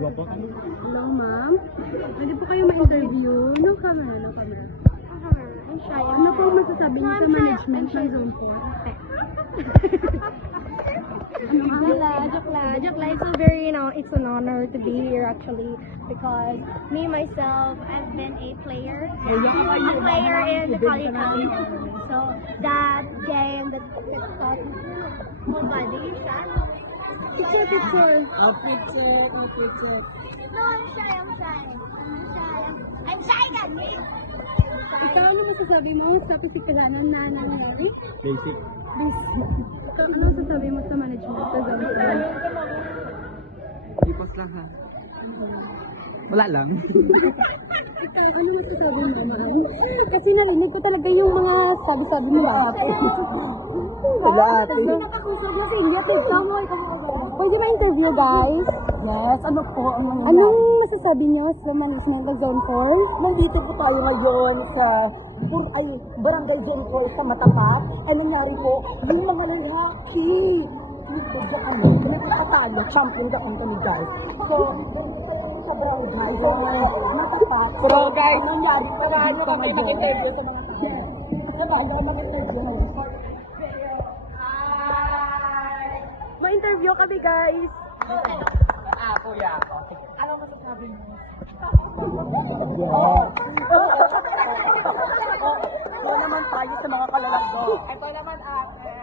Hello, ma'am. Pwede po kayo ma-interview? No camera, no camera. I'm shy. Ano po ang masasabi niyo sa management ng Zone 4? Joke lang. It's a very, it's an honor to be here actually because me myself, I've been a player in the Kali Kali. So that game, that nobody that. Picture. No, I'm shy, guys. Ikaw, ano masasabi mo sa kasikasanan na nangyari? Basic. Ikaw, ano masasabi mo sa management sa Zone 4? Ipos lang ha. Wala lang. Ikaw, ano masasabi mo, ma'am? Kasi narinig ko talaga yung mga sabi-sabi mo lahat. Wala ate. Nakakusap na sa inyo. Pwede ma-interview, guys? Yes, ano po ang nangyayari? Anong nasasabi niyo sa management ng Zone 4? Nandito po tayo ngayon sa Barangay Zone 4 sa Matapat. Ay nangyari po, yung mga lalaki. Dito dyan, nagpapatalo, champion ka kami guys. So, sa barangay, so, Matapat. Pero guys, nangyari po paano kami mag-interview sa mga tao? Paano mag-interview ngayon? Ma-interview kami, guys. kuya. Ano masasabi mo? So naman tayo sa mga kalalagdo. Ito naman ate.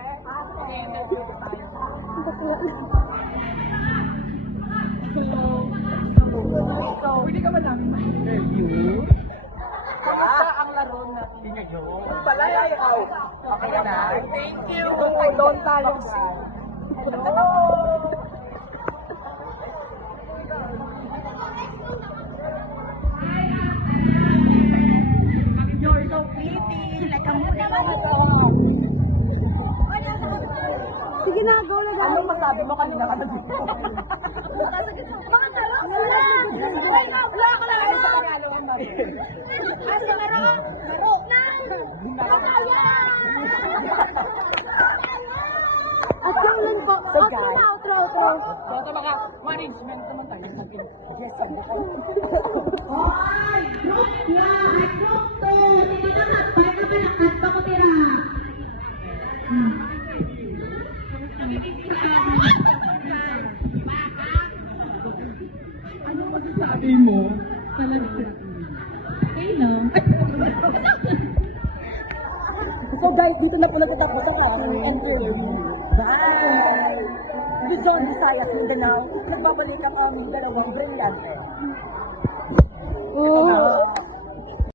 Interview tayo. So, pwede ka ba namin ma-interview? Kamusta ang laro natin ngayon? Palaya ikaw. Okay na. Thank you. Doon tayo. Hello. You're so pretty. Like a Sige na, go na, guys. Anong masabi mo kanina ka na dito? At yung lang po. Outro. Ito mga management naman tayo. Ano masasabi mo sa lahat? Okay lang. So guys, dito na po natatapos ang aking interview. Bye! Luzon, Visayas, Mindanao, nagbabalik ang aming dalawang brilyante.